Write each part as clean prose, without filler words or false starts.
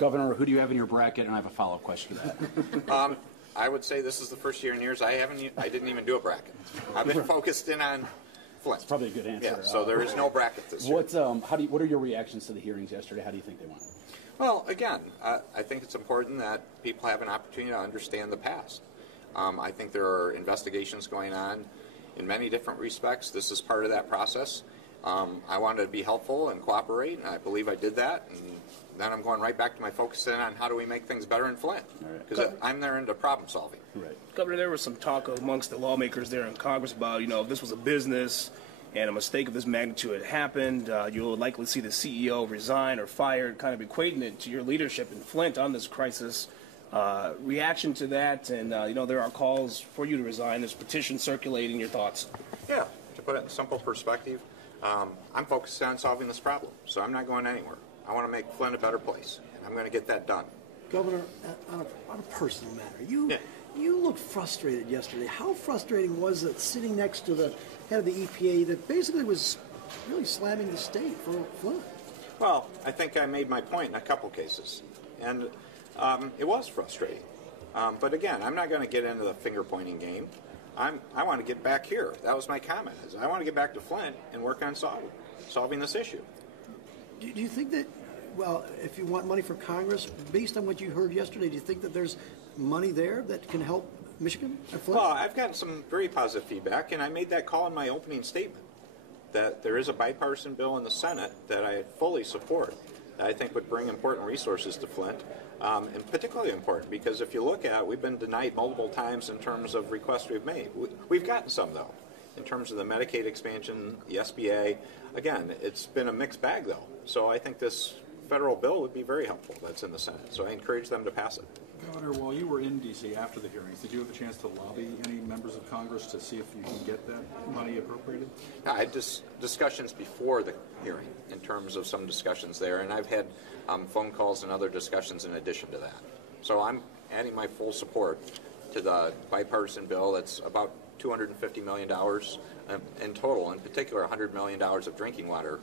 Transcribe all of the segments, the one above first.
Governor, who do you have in your bracket? And I have a follow-up question to that. I would say this is the first year in years I didn't even do a bracket. I've been focused in on Flint. That's probably a good answer. Yeah, so there is no bracket this year. What are your reactions to the hearings yesterday? How do you think they went? Well, again, I think it's important that people have an opportunity to understand the past. I think there are investigations going on in many different respects. This is part of that process. I wanted to be helpful and cooperate, and I believe I did that. And then I'm going right back to my focus in on how do we make things better in Flint, because I'm there into problem solving. Right. Governor, there was some talk amongst the lawmakers there in Congress about, if this was a business and a mistake of this magnitude had happened, you'll likely see the CEO resign or fired, kind of equating it to your leadership in Flint on this crisis. Reaction to that, and there are calls for you to resign. There's petitions circulating. Your thoughts? Yeah, to put it in simple perspective, I'm focused on solving this problem, so I'm not going anywhere. I want to make Flint a better place, and I'm going to get that done. Governor, on a personal matter, you looked frustrated yesterday. How frustrating was it sitting next to the head of the EPA that basically was really slamming the state for Flint? Well, I think I made my point in a couple cases, and it was frustrating. But again, I'm not going to get into the finger-pointing game. I want to get back here. That was my comment. I want to get back to Flint and work on solving this issue. Do you think that, well, if you want money for Congress, based on what you heard yesterday, do you think that there's money there that can help Michigan and Flint? Well, I've gotten some very positive feedback, and I made that call in my opening statement, that there is a bipartisan bill in the Senate that I fully support, that I think would bring important resources to Flint, and particularly important because if you look at it, we've been denied multiple times in terms of requests we've made. We've gotten some, though, in terms of the Medicaid expansion, the SBA. Again, it's been a mixed bag, though. So I think this federal bill would be very helpful that's in the Senate. So I encourage them to pass it. Governor, while you were in D.C. after the hearings, did you have a chance to lobby any members of Congress to see if you can get that money appropriated? I had discussions before the hearing in terms of some discussions there, and I've had phone calls and other discussions in addition to that. So I'm adding my full support to the bipartisan bill. That's about $250 million in total, in particular $100 million of drinking water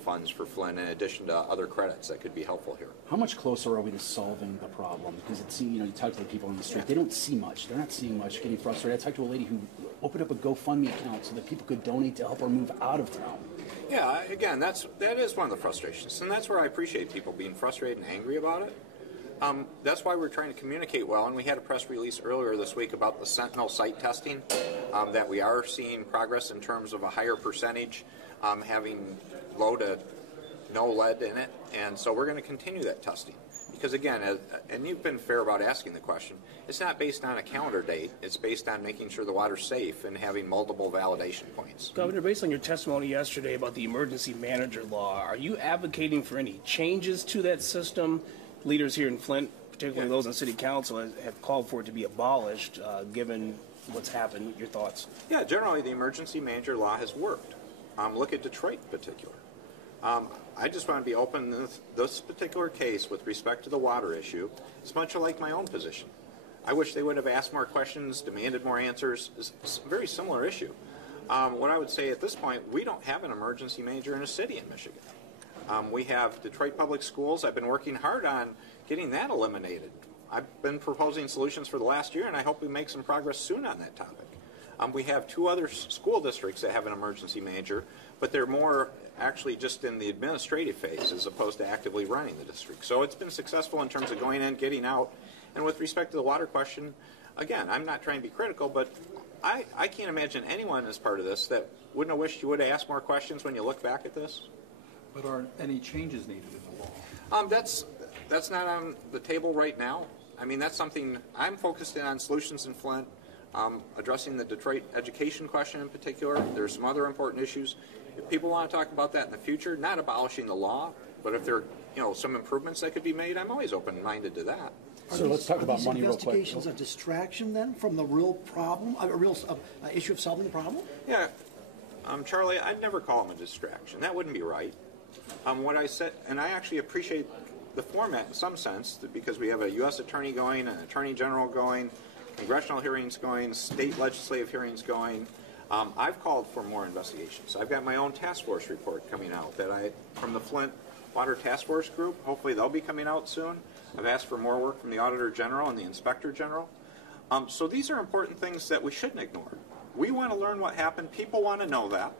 funds for Flint, in addition to other credits that could be helpful here. How much closer are we to solving the problem? Because it seems, you talk to the people on the street, they don't see much. They're not seeing much, getting frustrated. I talked to a lady who opened up a GoFundMe account so that people could donate to help her move out of town. Yeah, again, that is one of the frustrations, and that's where I appreciate people being frustrated and angry about it. That's why we're trying to communicate well, and we had a press release earlier this week about the Sentinel site testing, that we are seeing progress in terms of a higher percentage having low to no lead in it, and so we're going to continue that testing. Because again, and you've been fair about asking the question, it's not based on a calendar date, it's based on making sure the water's safe and having multiple validation points. Governor, based on your testimony yesterday about the emergency manager law, are you advocating for any changes to that system? Leaders here in Flint, particularly those on City Council, have called for it to be abolished, given what's happened. Your thoughts? Yeah, generally the emergency manager law has worked. Look at Detroit in particular. I just want to be open in this particular case with respect to the water issue. It's much like my own position. I wish they would have asked more questions, demanded more answers. It's a very similar issue. What I would say at this point, we don't have an emergency manager in a city in Michigan. We have Detroit Public Schools. I've been working hard on getting that eliminated. I've been proposing solutions for the last year, and I hope we make some progress soon on that topic. We have two other school districts that have an emergency manager, but they're more actually just in the administrative phase as opposed to actively running the district. So it's been successful in terms of going in, getting out. And with respect to the water question, again, I'm not trying to be critical, but I can't imagine anyone as part of this that wouldn't have wished you would have asked more questions when you look back at this. But are any changes needed in the law? That's not on the table right now. I mean, that's something I'm focused in on solutions in Flint, addressing the Detroit education question in particular. There's some other important issues. If people want to talk about that in the future, not abolishing the law, but if there are some improvements that could be made, I'm always open-minded to that. So let's talk about money real quick. Are these investigations a distraction then from the real problem, a real issue of solving the problem? Yeah, Charlie, I'd never call them a distraction. That wouldn't be right. What I said, and I actually appreciate the format in some sense, because we have a U.S. attorney going, an attorney general going, congressional hearings going, state legislative hearings going. I've called for more investigations. I've got my own task force report coming out that from the Flint Water Task Force Group. Hopefully they'll be coming out soon. I've asked for more work from the Auditor General and the Inspector General. So these are important things that we shouldn't ignore. We want to learn what happened. People want to know that.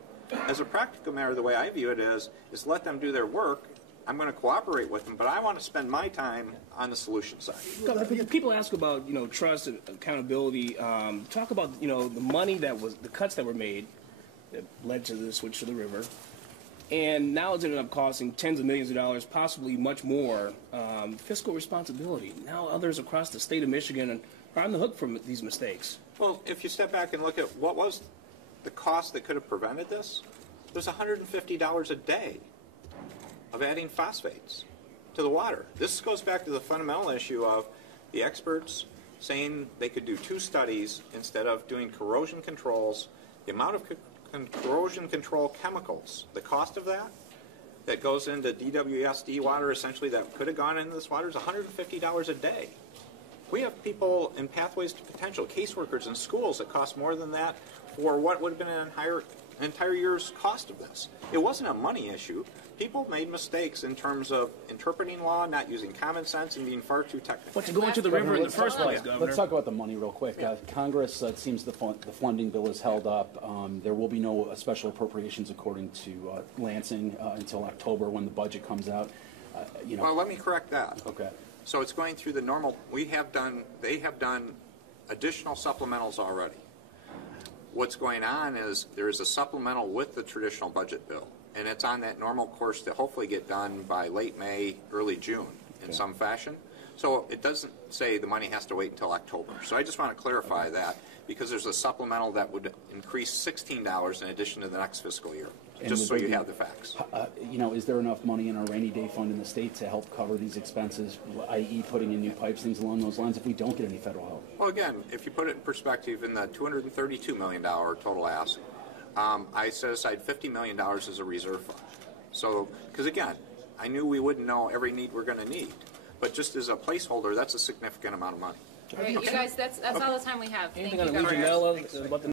As a practical matter, the way I view it is let them do their work. I'm going to cooperate with them, but I want to spend my time on the solution side. People ask about, trust and accountability. Talk about, the money the cuts that were made that led to the switch to the river. And now it's ended up costing tens of millions of dollars, possibly much more. Fiscal responsibility. Now others across the state of Michigan are on the hook for these mistakes. Well, if you step back and look at what was the cost that could have prevented this, there's $150 a day of adding phosphates to the water. This goes back to the fundamental issue of the experts saying they could do 2 studies instead of doing corrosion controls. The amount of corrosion control chemicals, the cost of that goes into DWSD water, essentially, that could have gone into this water is $150 a day. We have people in Pathways to Potential, caseworkers in schools that cost more than that for what would have been an entire year's cost of this. It wasn't a money issue. People made mistakes in terms of interpreting law, not using common sense, and being far too technical. But to go into the river in the first place, Governor. Let's talk about the money real quick. Congress, it seems the funding bill is held up. There will be no special appropriations, according to Lansing, until October when the budget comes out. Well, let me correct that. Okay. So it's going through the normal. They have done additional supplementals already. What's going on is there is a supplemental with the traditional budget bill, and it's on that normal course to hopefully get done by late May, early June in some fashion. So it doesn't say the money has to wait until October. So I just want to clarify that because there's a supplemental that would increase $16 in addition to the next fiscal year, just so you have the facts. Is there enough money in our rainy day fund in the state to help cover these expenses, i.e. putting in new pipes, things along those lines, if we don't get any federal help? Well, again, if you put it in perspective, in the $232 million total ask, I set aside $50 million as a reserve fund. So, because again, I knew we wouldn't know every need we're going to need. But just as a placeholder, that's a significant amount of money. All right, you guys, that's all the time we have. Thank Anything you, on Governor. Legionella about the